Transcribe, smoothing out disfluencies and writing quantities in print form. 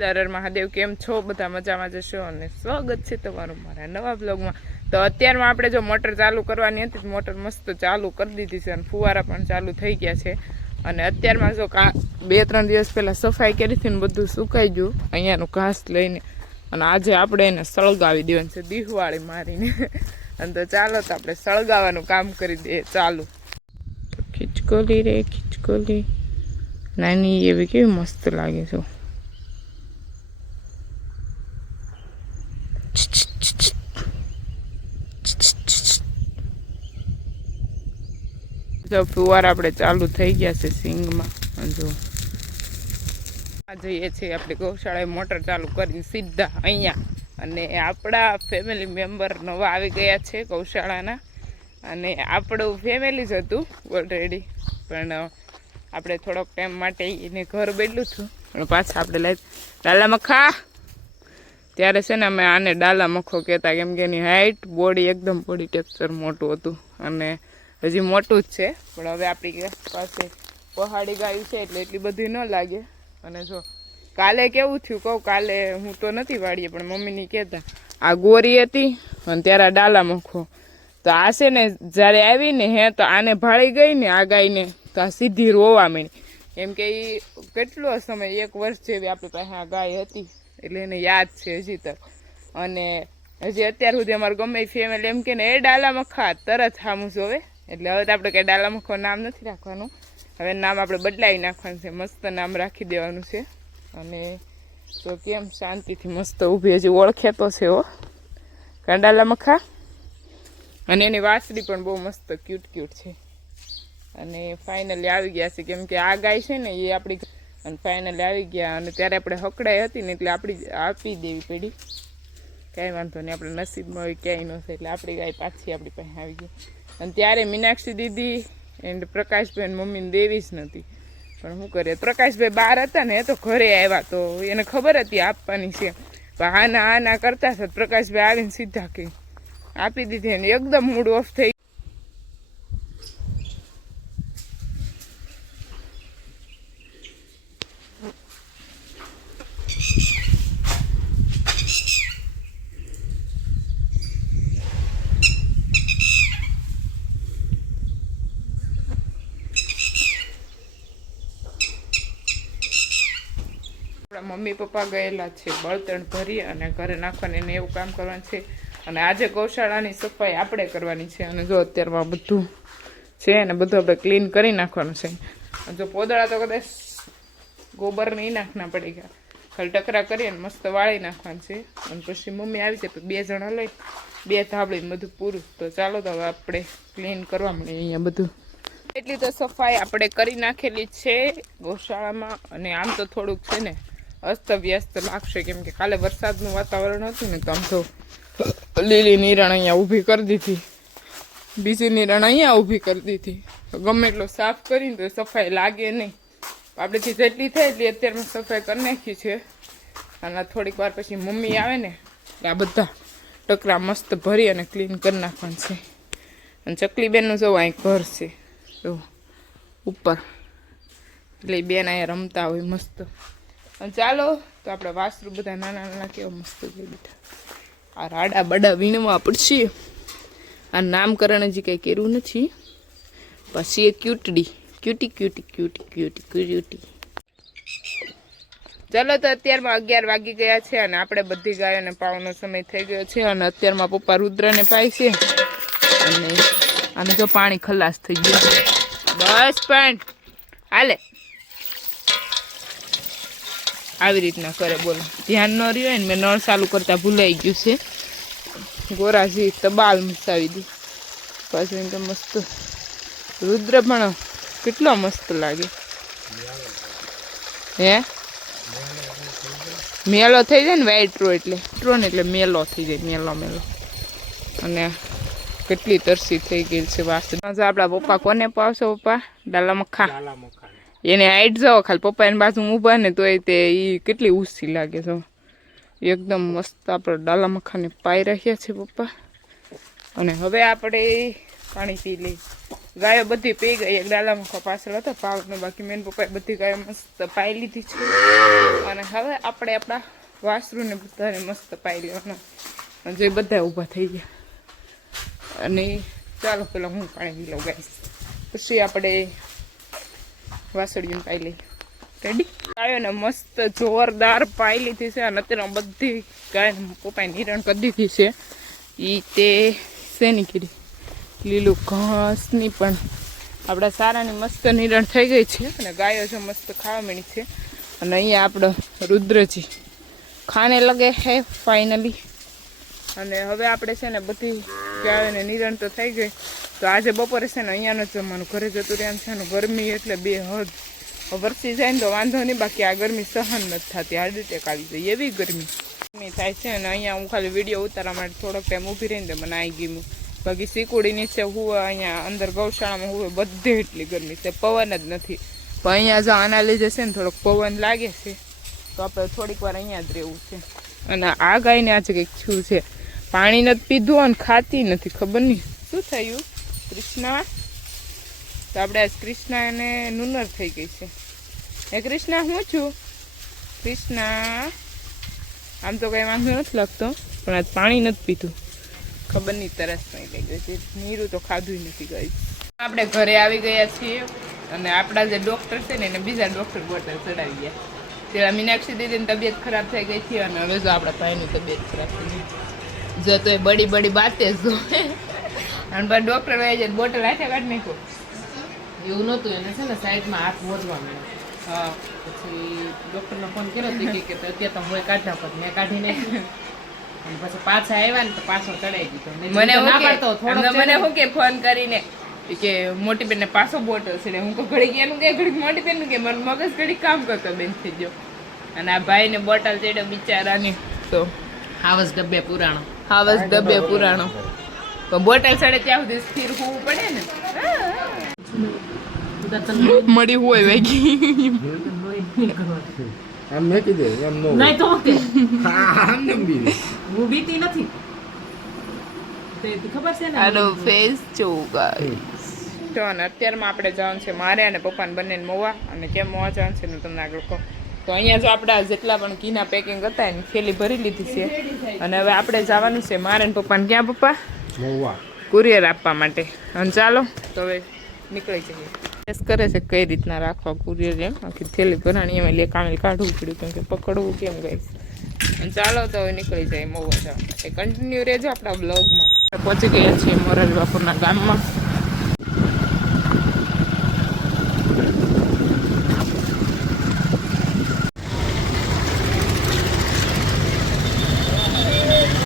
હર મહાદેવ, કેમ છો? બધા મજામાં જશો અને સ્વાગત છે તમારું મારા નવા બ્લોગમાં. તો અત્યારમાં આપણે જો મોટર ચાલુ કરવાની હતી, મોટર મસ્ત ચાલુ કરી દીધી છે અને ફુવારા પણ ચાલુ થઈ ગયા છે. અને અત્યારમાં જો 2-3 દિવસ પહેલાં સફાઈ કરી હતી ને બધું સુકાઈ ગયું અહીંયાનું ઘાસ લઈને, અને આજે આપણે એને સળગાવી દેવાનું છે દિવાળી મારીને. અને તો ચાલો તો આપણે સળગાવવાનું કામ કરી દઈએ ચાલુ. ખીચકોલી રે ખીચકોલી, નાની એવી કેવી મસ્ત લાગે છે. જો ફુવારા આપણે ચાલુ થઈ ગયા છે સિંગમાં. જો આ જઈએ છીએ આપણે ગૌશાળાએ મોટર ચાલુ કરીને સીધા અહીંયા. અને આપણા ફેમિલી મેમ્બર નવા આવી ગયા છે ગૌશાળાના. અને આપણું ફેમિલી જ હતું ઓલરેડી, પણ આપણે થોડોક ટાઈમ માટે એને ઘર બેઠલું હતું. પણ પાછા આપણે લઈ ડાલા મખા, ત્યારે છે ને અમે આને ડાલા મખો કહેતા, કેમ કે એની હાઇટ બોડી એકદમ બોડી ટેક્સચર મોટું હતું અને હજી મોટું જ છે. પણ હવે આપણી પાસે પહાડી ગાયું છે એટલે એટલી બધી ન લાગે. અને જો કાલે કેવું થયું કહું, કાલે હું તો નથી વાળીએ પણ મમ્મીની કહેતા આ ગોરી હતી અને ત્યારે આ ડાલા મખો. તો આ છે ને જ્યારે આવીને તો આને ભાળી ગઈ ને આ ગાયને, તો આ સીધી રોવા માંડી. કેમ કે એ કેટલો સમય 1 વર્ષ જેવી આપણી પાસે આ ગાય હતી એટલે એને યાદ છે હજી તક. અને હજી અત્યાર સુધી અમારું ગમે ફેમિલી એમ કે ને એ ડાલા મખા તરત સામું જોવે. એટલે હવે તો આપણે કંઈ ડાલા મખો નામ નથી રાખવાનું, હવે નામ આપણે બદલાવી નાખવાનું છે, મસ્ત નામ રાખી દેવાનું છે. અને તો કેમ શાંતિથી મસ્ત ઊભી હજી ઓળખે તો છે હો ડાલા મખા. અને એની વાસળી પણ બહુ મસ્ત ક્યુટ છે. અને ફાઇનલી આવી ગયા છે, કેમ કે આ ગાય છે ને એ આપણી, અને ફાઇનલી આવી ગયા. અને ત્યારે આપણે હકડાઈ હતી ને એટલે આપી દેવી પડી. કાંઈ વાંધો નહીં, આપણે નસીબમાં હોય ક્યાંય ન થાય. એટલે આપણી ગાય પાછી આપણી પાસે આવી ગઈ. અને ત્યારે મીનાક્ષી દીદી એન્ડ પ્રકાશભાઈ મમ્મીને દેવી જ નથી, પણ શું કરીએ, પ્રકાશભાઈ બહાર હતા ને એ તો ઘરે આવ્યા, તો એને ખબર હતી આપવાની છે. પણ આના કરતા હતા પ્રકાશભાઈ આવીને સીધા કહી આપી દીધી અને એકદમ મૂડ ઓફ થઈ. મમ્મી પપ્પા ગયેલા છે બળતણ ભરી અને ઘરે નાખવાની, એને એવું કામ કરવાનું છે. અને આજે ગૌશાળાની સફાઈ આપણે કરવાની છે. અને જો અત્યારમાં બધું છે ને બધું આપણે ક્લીન કરી નાખવાનું છે. જો પોદળા તો કદાચ ગોબર નહીં નાખના પડી ગયા, ખાલી ટકરા કરી અને મસ્ત વાળી નાખવાનું છે. અને પછી મમ્મી આવી છે તો 2 જણા લઈ 2 ધાબળીને બધું પૂરું. તો ચાલો તો હવે આપણે ક્લીન કરવા મળીએ અહીંયા બધું. એટલી તો સફાઈ આપણે કરી નાખેલી છે ગૌશાળામાં. અને આમ તો થોડુંક છે ને અસ્તવ્યસ્ત લાગશે, કેમ કે કાલે વરસાદનું વાતાવરણ હતું ને, તો આમ તો લીલી નિરણ અહીંયા ઊભી કરી દીધી, બીજી નિરણ અહીંયા ઊભી કરી દીધી. તો ગમે એટલો સાફ કરીને તો સફાઈ લાગે નહીં. આપણેથી જેટલી થાય એટલી અત્યારમાં સફાઈ કરી નાખી છે. અને થોડીક વાર પછી મમ્મી આવે ને એટલે આ બધા ટકરા મસ્ત ભરી અને ક્લીન કરી નાખવાનું છે. અને ચકલીબેનનું જવું અહીં ઘર છે એવું ઉપર, એટલે એ બેન અહીંયા રમતા હોય મસ્ત. અને ચાલો તો આપણે વાસરું બધા નાના નાના કેવા મસ્ત જોઈ બેઠા. આ રાડા બડા વીણવા પડશે. આ નામકરણ હજી કંઈ કર્યું નથી. પછી એ ક્યુટી. ચાલો તો અત્યારમાં 11 વાગી ગયા છે અને આપણે બધી ગાયોને પાવાનો સમય થઈ ગયો છે. અને અત્યારમાં પપ્પા રુદ્રને પાય છે. અને આને જો પાણી ખલાસ થઈ ગયું, બસ પણ હાલે આવી રીતના કરે. બોલો ધ્યાન ન રહ્યું ને, મેં નળ ચાલુ કરતા ભૂલાઈ ગયું છે. ગોરાજી તબાલ મસાવી દી પાછું એમ તો મસ્ત. રુદ્ર પણ કેટલો મસ્ત લાગે. હે મેલો થઈ જાય ને વાઈટ રો એટલે મેલો થઈ જાય, મેલો. અને કેટલી તરસી થઈ ગઈ છે વાસણ. આપણા પપ્પા કોને પાવશો? પપ્પા ડાલા મખા. એને હાઈટ જાઓ ખાલી પપ્પા એની બાજુ ઊભા ને તો એ કેટલી ઊંચી લાગે છે. એકદમ મસ્ત આપણે ડાલા મખાને પાઈ રહ્યા છે પપ્પા. અને હવે આપણે પાણી પી લઈ. ગાયો બધી પી ગઈ. એક ડાલામાં પાછળ હતો પાવનો, બાકી મેન પપ્પાએ બધી ગાયો મસ્ત પાઈ લીધી છે. અને હવે આપણે આપણા વાસરુને બધાને મસ્ત પાઈ લેવાના. અને જો બધા ઊભા થઈ ગયા. અને ચાલો પેલા હું પાણી પી લઉં ગાઈસ, પછી આપણે વાસળીને પાઈ લઈએ. રેડી? ગાયોને મસ્ત જોરદાર પાઈ લીધી છે. અને અત્યારે બધી ગાયને પપ્પાએ નિરણ કરી દીધી છે. એ તે શેની કીધી લીલું ઘાસની પણ આપણા સારાની મસ્ત નિરણ થઈ ગઈ છે. અને ગાયો જો મસ્ત ખાવા મળી છે. અને અહીંયા આપણો રુદ્રજી ખાને લગે હે ફાઇનલી. અને હવે આપણે છે ને બધી ગાયોને નિરણ તો થઈ ગઈ. તો આજે બપોરે છે ને અહીંયા ન જમવાનું, ઘરે જતું રહ્યા છે ને. ગરમી એટલે બે હદ. વરસી જાય ને તો વાંધો નહીં, બાકી આ ગરમી સહન નથી થતી. હાર્ટ એટેક આવી જાય એવી ગરમી થાય છે. અને અહીંયા હું ખાલી વિડીયો ઉતારવા માટે થોડોક ટાઈમ ઊભી રહીને મને આવી ગયું. બાકી શીકુડી નીચે હુવે, અહીંયા અંદર ગૌશાળામાં હુવે, બધે એટલી ગરમી છે, પવન જ નથી. પણ અહીંયા જો આના લીધે છે ને થોડોક પવન લાગે છે, તો આપણે થોડીક વાર અહીંયા જ રહેવું છે. અને આ ગાયને આજે કંઈક થયું છે, પાણી નથી પીધું અને ખાતી નથી, ખબર નહીં શું થયું. કૃષ્ણા તો આપણે આજ કૃષ્ણા એને નુનર થઈ ગઈ છે. હે કૃષ્ણા, હું છું કૃષ્ણા. આમ તો કંઈ વાંધો નથી લાગતો, પણ આજ પાણી નથી પીધું, ખબર નહીં તરસ નહીં લઈ ગઈ છે. નીરું તો ખાધું નથી ગઈ. આપણે ઘરે આવી ગયા છીએ. અને આપણા જે ડૉક્ટર છે ને એને બીજા ડૉક્ટર બોટલ ચડાવી ગયા. પેલા મીનાક્ષી દીદીની તબિયત ખરાબ થઈ ગઈ હતી. અને હવે જો આપણા ભાઈની તબિયત ખરાબ થઈ ગઈ. જો તો એ બડી બડી બાતે જો. અને પછી ડૉક્ટર વહી જાય બોટલ હાથે કાઢી નાખો. એવું નહોતું, એને છે ને સાઈડમાં હાથ મોરવા મળ્યો. હા, પછી ડૉક્ટરને ફોન કર્યો હતો કે અત્યારે તો હોય કાઢ નાખો. મેં કાઢી નાખ્યું. અને પછી પાછા આવ્યા ને તો પાછો ચડાવી દીધો. મને ના પાડતો થોડો. મને શું કે ફોન કરીને કે મોટી બેનને પાછો બોટલ છે. હું તો ઘડી એનું કે ઘડી મોટી બેનનું કે મારું મગજ ઘડી કામ કરતો બેન થઈ ગયો. અને આ ભાઈને બોટલ ચડ્યો બિચારાની. તો હાવસ ડબ્બે પુરાણો. હાવસ ડબ્બે પુરાણો. તો બોટલ ચડે ત્યાં સુધી સ્થિર હોવું પડે ને. મળી હોય વેગી આમ મેકી દે એમ નો નહીં તો ઓકે. આમ નંબી હું બીતી નથી. તે ખબર છે ને આનો ફેસ જો ગાઈસ. તો અને અત્યારમાં આપણે જવાનું છે મારે અને પપ્પાને બંનેને મોવા. અને કેમ મોવા જવાનું છે ને તમને આગળ કહો. તો અહીંયા જો આપણા જેટલા પણ ઘીના પેકિંગ હતા એની થેલી ભરી લીધી છે. અને હવે આપણે જવાનું છે મારે ને પપ્પાને. ક્યાં પપ્પા? મોવા કુરિયર આપવા માટે. અને ચાલો તો હવે નીકળી જઈએ. ટેસ્ટ કરે છે કઈ રીતના રાખવા કુરિયર. એમ આખી થેલી ભરાણી એમાં લે કામેલ કાઢવું પડ્યું, કેમ કે પકડવું કેમ ગાઈસ. અને ચાલો તો હવે નીકળી જાય મોવા જવા માટે. કન્ટિન્યુ રહેજો આપણા બ્લોગમાં. પહોંચી ગયા છીએ મોરારી બાપુરના ગામમાં.